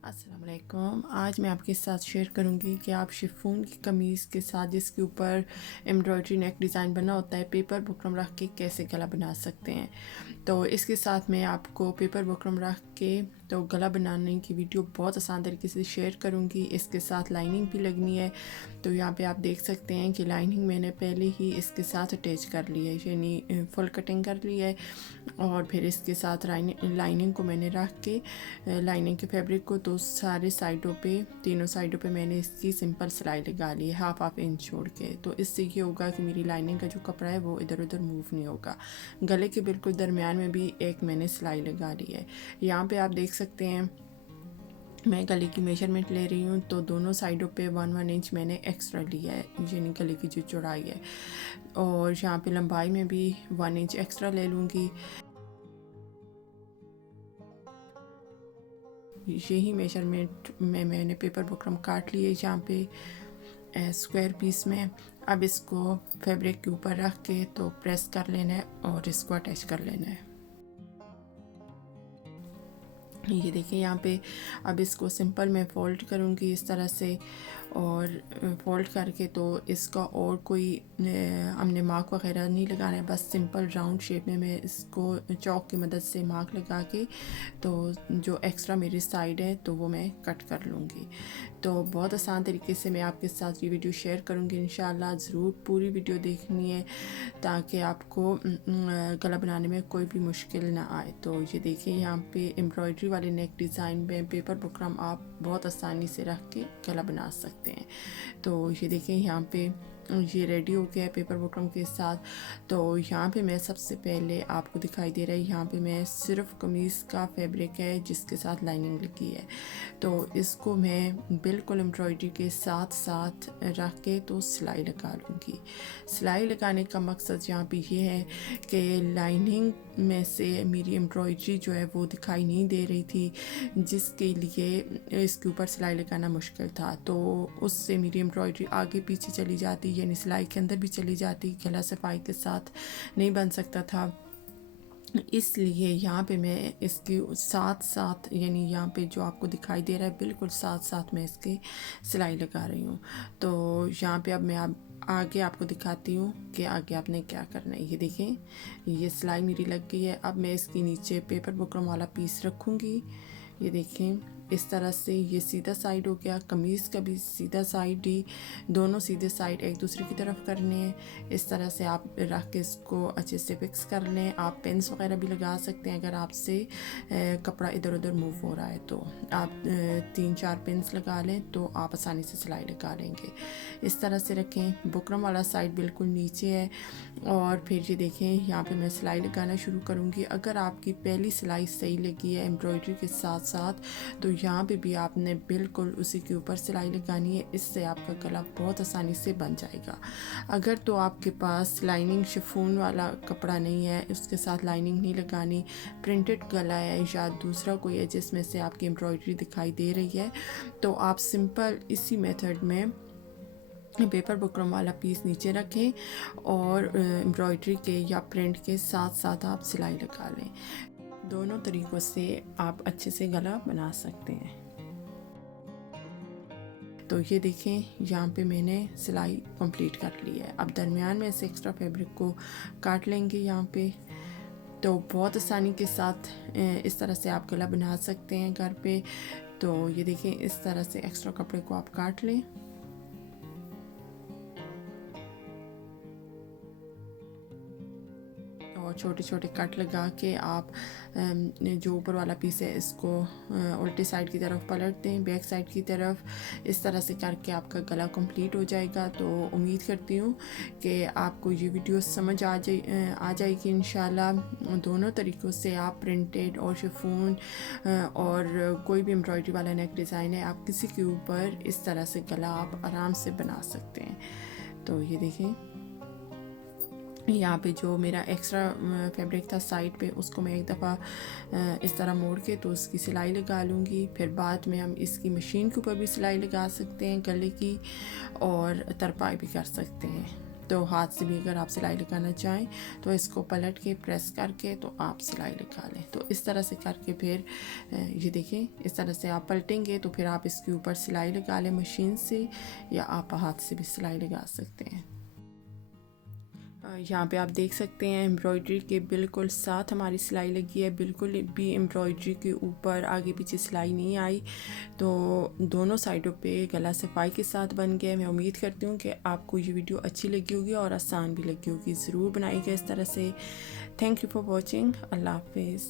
अस्सलाम वालेकुम। आज मैं आपके साथ शेयर करूंगी कि आप शिफॉन की कमीज़ के साथ जिसके ऊपर एम्ब्रॉयडरी नेक डिज़ाइन बना होता है पेपर बुकरम रख के कैसे गला बना सकते हैं। तो इसके साथ मैं आपको पेपर बुकरम रख के तो गला बनाने की वीडियो बहुत आसान तरीके से शेयर करूंगी। इसके साथ लाइनिंग भी लगनी है। तो यहाँ पे आप देख सकते हैं कि लाइनिंग मैंने पहले ही इसके साथ अटैच कर ली है, यानी फुल कटिंग कर ली है। और फिर इसके साथ लाइनिंग को मैंने रख के लाइनिंग के फैब्रिक को तो सारे साइडों पे तीनों साइडों पे मैंने इसकी सिंपल सिलाई लगा ली है हाफ इंच छोड़ के। तो इससे ये होगा कि मेरी लाइनिंग का जो कपड़ा है वो इधर उधर मूव नहीं होगा। गले के बिल्कुल दरमियान में भी एक मैंने सिलाई लगा ली है। यहाँ पे आप देख सकते हैं मैं गले की मेजरमेंट ले रही हूँ, तो दोनों साइडों पे 1 इंच मैंने एक्स्ट्रा लिया है, यानी गले की जो चौड़ाई है। और यहाँ पे लंबाई में भी 1 इंच एक्स्ट्रा ले लूँगी। यही मेजरमेंट में मैंने पेपर बुकरम काट लिए यहाँ पे स्क्वायर पीस में। अब इसको फैब्रिक के ऊपर रख के तो प्रेस कर लेना है और इसको अटैच कर लेना है। ये देखिए यहाँ पे अब इसको सिंपल मैं फ़ोल्ड करूँगी इस तरह से, और फ़ोल्ड करके तो इसका और कोई हमने मार्क वगैरह नहीं लगाना है, बस सिंपल राउंड शेप में मैं इसको चॉक की मदद से मार्क लगा के तो जो एक्स्ट्रा मेरी साइड है तो वो मैं कट कर लूँगी। तो बहुत आसान तरीके से मैं आपके साथ ये वीडियो शेयर करूँगी। इंशाल्लाह ज़रूर पूरी वीडियो देखनी है ताकि आपको गला बनाने में कोई भी मुश्किल ना आए। तो ये देखिए यहाँ पे एम्ब्रॉयडरी वाले नेक डिज़ाइन में पेपर बुकरम आप बहुत आसानी से रख के गला बना सकते हैं। तो ये देखिए यहाँ पे ये रेडी हो गया है पेपर बुकरम के साथ। तो यहाँ पे मैं सबसे पहले आपको दिखाई दे रहा है, यहाँ पे मैं सिर्फ कमीज़ का फैब्रिक है जिसके साथ लाइनिंग लगी है, तो इसको मैं बिल्कुल एम्ब्रॉयडरी के साथ साथ रख के तो सिलाई लगा लूँगी। सिलाई लगाने का मकसद यहाँ पे ये है कि लाइनिंग में से मेरी एम्ब्रॉयडरी जो है वो दिखाई नहीं दे रही थी, जिसके लिए इसके ऊपर सिलाई लगाना मुश्किल था। तो उससे मेरी एम्ब्रॉयडरी आगे पीछे चली जाती, यानी सिलाई के अंदर भी चली जाती, गला सफाई के साथ नहीं बन सकता था। इसलिए यहाँ पे मैं इसके साथ साथ, यानी यहाँ पे जो आपको दिखाई दे रहा है बिल्कुल साथ साथ मैं इसके सिलाई लगा रही हूँ। तो यहाँ पे अब मैं आगे आपको दिखाती हूँ कि आगे आपने क्या करना है। ये देखें ये सिलाई मेरी लग गई है। अब मैं इसके नीचे पेपर बुकरम वाला पीस रखूँगी। ये देखें इस तरह से ये सीधा साइड हो गया, कमीज़ का भी सीधा साइड ही, दोनों सीधे साइड एक दूसरे की तरफ करने हैं। इस तरह से आप रख के इसको अच्छे से फिक्स कर लें। आप पेंस वगैरह भी लगा सकते हैं अगर आपसे कपड़ा इधर उधर मूव हो रहा है, तो आप 3-4 पेंस लगा लें तो आप आसानी से सिलाई लगा लेंगे। इस तरह से रखें। बुकरम वाला साइड बिल्कुल नीचे है और फिर ये देखें यहाँ पे मैं सिलाई लगाना शुरू करूँगी। अगर आपकी पहली सिलाई सही लगी है एम्ब्रॉयडरी के साथ साथ, तो यहाँ पे भी आपने बिल्कुल उसी के ऊपर सिलाई लगानी है। इससे आपका गला बहुत आसानी से बन जाएगा। अगर तो आपके पास लाइनिंग शिफॉन वाला कपड़ा नहीं है, उसके साथ लाइनिंग नहीं लगानी, प्रिंटेड गला है या दूसरा कोई है जिसमें से आपकी एम्ब्रॉयडरी दिखाई दे रही है, तो आप सिंपल इसी मेथड में पेपर बुकरम वाला पीस नीचे रखें और एम्ब्रॉयडरी के या प्रिंट के साथ साथ आप सिलाई लगा लें। दोनों तरीक़ों से आप अच्छे से गला बना सकते हैं। तो ये देखें यहाँ पे मैंने सिलाई कंप्लीट कर ली है। अब दरमियान में से एक्स्ट्रा फैब्रिक को काट लेंगे यहाँ पे। तो बहुत आसानी के साथ इस तरह से आप गला बना सकते हैं घर पे। तो ये देखें इस तरह से एक्स्ट्रा कपड़े को आप काट लें और छोटे छोटे कट लगा के आप जो ऊपर वाला पीस है इसको उल्टी साइड की तरफ पलट दें, बैक साइड की तरफ। इस तरह से करके आपका गला कंप्लीट हो जाएगा। तो उम्मीद करती हूँ कि आपको ये वीडियो समझ आ जाएगी इंशाल्लाह। दोनों तरीक़ों से आप प्रिंटेड और शिफॉन और कोई भी एम्ब्रॉयडरी वाला नेक डिज़ाइन है, आप किसी के ऊपर इस तरह से गला आप आराम से बना सकते हैं। तो ये देखें यहाँ पे जो मेरा एक्स्ट्रा फैब्रिक था साइड पे, उसको मैं एक दफ़ा इस तरह मोड़ के तो उसकी सिलाई लगा लूँगी। फिर बाद में हम इसकी मशीन के ऊपर भी सिलाई लगा सकते हैं गले की, और तरपाई भी कर सकते हैं। तो हाथ से भी अगर आप सिलाई लगाना चाहें तो इसको पलट के प्रेस करके तो आप सिलाई लगा लें। तो इस तरह से करके फिर ये देखें, इस तरह से आप पलटेंगे तो फिर आप इसके ऊपर सिलाई लगा लें मशीन से, या आप हाथ से भी सिलाई लगा सकते हैं। यहाँ पे आप देख सकते हैं एम्ब्रॉयडरी के बिल्कुल साथ हमारी सिलाई लगी है, बिल्कुल भी एम्ब्रॉयडरी के ऊपर आगे पीछे सिलाई नहीं आई। तो दोनों साइडों पे गला सफाई के साथ बन गया। मैं उम्मीद करती हूँ कि आपको ये वीडियो अच्छी लगी होगी और आसान भी लगी होगी। ज़रूर बनाइएगा इस तरह से। Thank you for watching. अल्लाह हाफिज़।